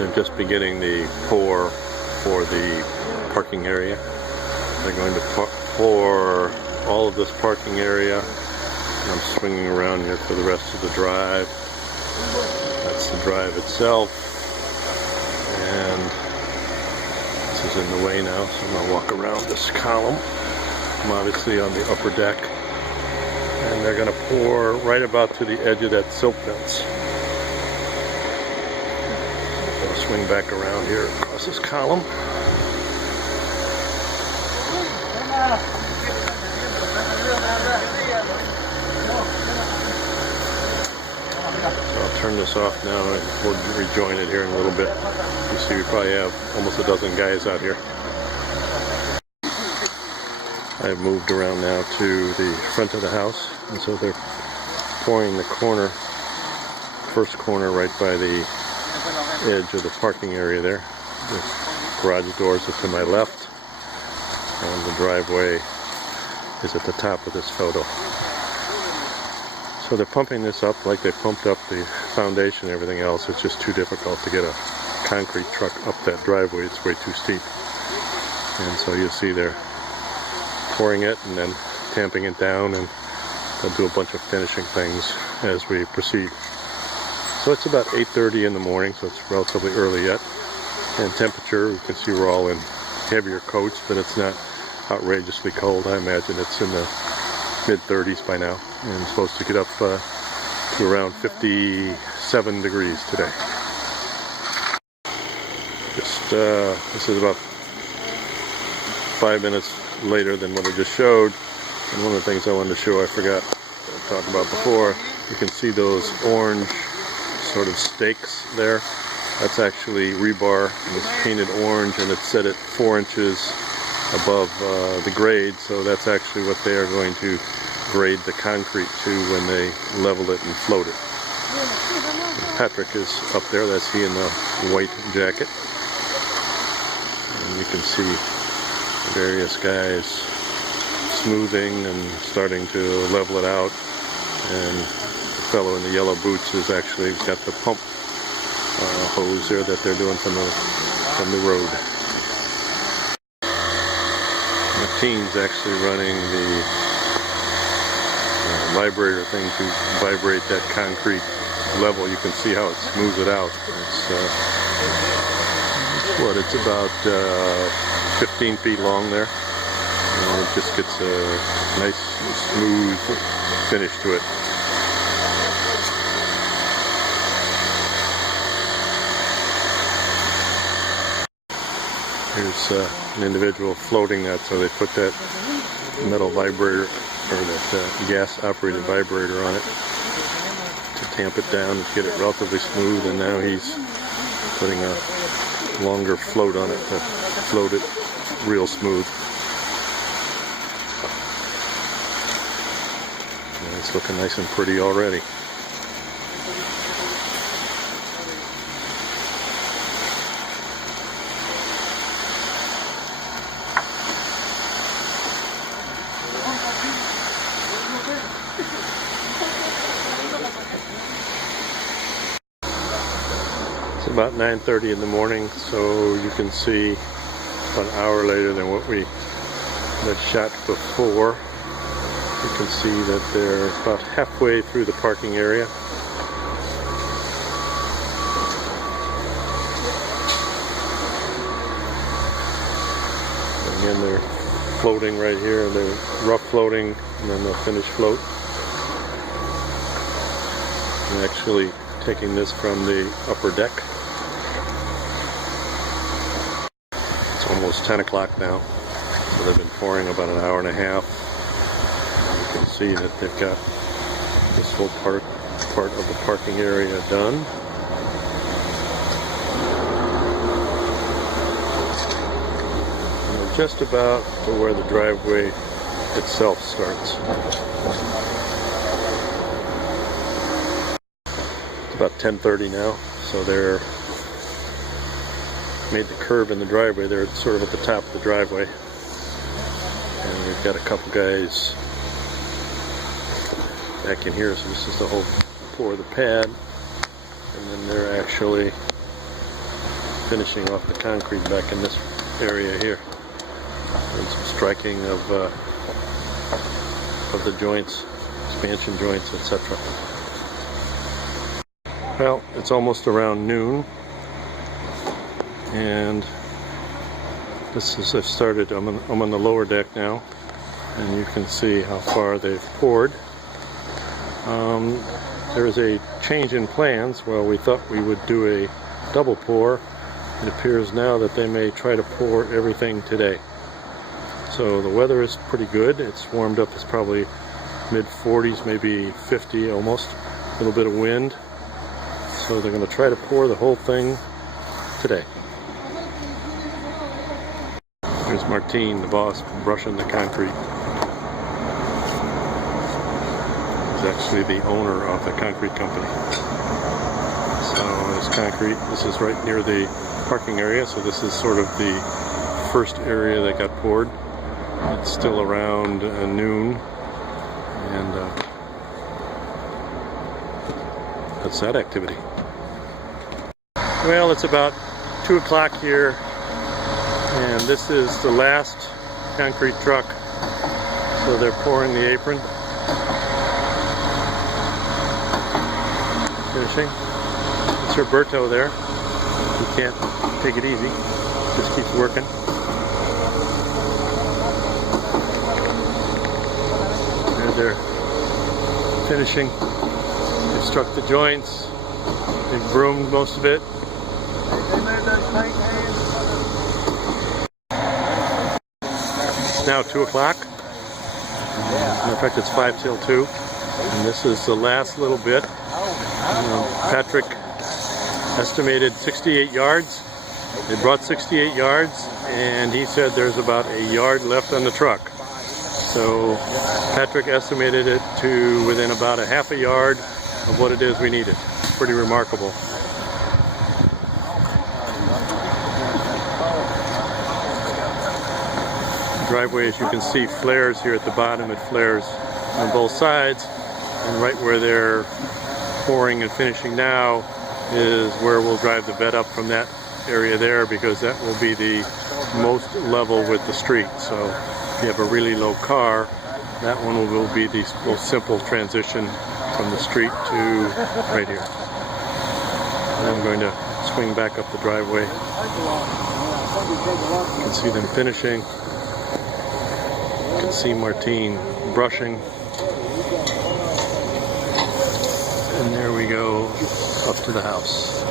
They're just beginning the pour for the parking area. They're going to pour all of this parking area. I'm swinging around here for the rest of the drive. That's the drive itself. And this is in the way now, so I'm going to walk around this column. I'm obviously on the upper deck. And they're going to pour right about to the edge of that silk fence. I'll swing back around here across this column. So I'll turn this off now and we'll rejoin it here in a little bit. You see we probably have almost a dozen guys out here. I've moved around now to the front of the house, and so they're pouring the corner, first corner right by the edge of the parking area there. The garage doors are to my left, and the driveway is at the top of this photo. So they're pumping this up like they pumped up the foundation and everything else. It's just too difficult to get a concrete truck up that driveway. It's way too steep. And so you'll see they're pouring it and then tamping it down, and they'll do a bunch of finishing things as we proceed. So it's about 8:30 in the morning, so it's relatively early yet. And temperature, you can see we're all in heavier coats, but it's not outrageously cold. I imagine it's in the mid-30s by now, and it's supposed to get up to around 57 degrees today. This is about 5 minutes later than what I just showed, and one of the things I wanted to show I forgot to talk about before. You can see those orange sort of stakes there. That's actually rebar, and it's painted orange, and it's set at 4 inches above the grade, so that's actually what they are going to grade the concrete to when they level it and float it. And Patrick is up there, that's he in the white jacket. And you can see various guys smoothing and starting to level it out, and the fellow in the yellow boots is actually got the pump hose there that they're doing from the road. The team's actually running the vibrator thing to vibrate that concrete level. You can see how it smooths it out. It's about 15 feet long there, and it just gets a nice smooth finish to it. Here's an individual floating that, so they put that metal vibrator, or that gas operated vibrator on it to tamp it down and get it relatively smooth, and now he's putting a longer float on it to float it real smooth. And it's looking nice and pretty already. It's about 9:30 in the morning, so you can see about an hour later than what we had shot before. You can see that they're about halfway through the parking area. Again, they're floating right here. They're rough floating, and then they'll finish float. I'm actually taking this from the upper deck. It's almost 10 o'clock now, so they've been pouring about an hour and a half. And you can see that they've got this whole part of the parking area done. And we're just about to where the driveway itself starts. About 10:30 now, so they're made the curve in the driveway. They're sort of at the top of the driveway, and we've got a couple guys back in here. So this is the whole pour of the pad, and then they're actually finishing off the concrete back in this area here. And some striking of the joints, expansion joints, etc. Well, it's almost around noon, and this is, I've started, I'm on the lower deck now, and you can see how far they've poured. There is a change in plans. Well, we thought we would do a double pour. It appears now that they may try to pour everything today. So the weather is pretty good. It's warmed up. It's probably mid-40s, maybe 50 almost. A little bit of wind. So they're going to try to pour the whole thing today. There's Martine, the boss, brushing the concrete. He's actually the owner of the concrete company. So there's concrete. This is right near the parking area, so this is sort of the first area that got poured. It's still around noon, and that's that activity. Well, it's about 2 o'clock here, and this is the last concrete truck, so they're pouring the apron. Finishing. It's Roberto there. He can't take it easy. Just keeps working. And they're finishing. They've struck the joints. They've broomed most of it. It's now 2 o'clock. In fact, it's 5 till 2. And this is the last little bit. Patrick estimated 68 yards. They brought 68 yards, and he said there's about a yard left on the truck. So Patrick estimated it to within about a half a yard of what it is we needed. Pretty remarkable. The driveway, as you can see, flares here at the bottom. It flares on both sides, and right where they're pouring and finishing now is where we'll drive the bed up from that area there, because that will be the most level with the street. So if you have a really low car, that one will be the most simple transition from the street to right here. And I'm going to swing back up the driveway. You can see them finishing. You can see Martine brushing. And there we go up to the house.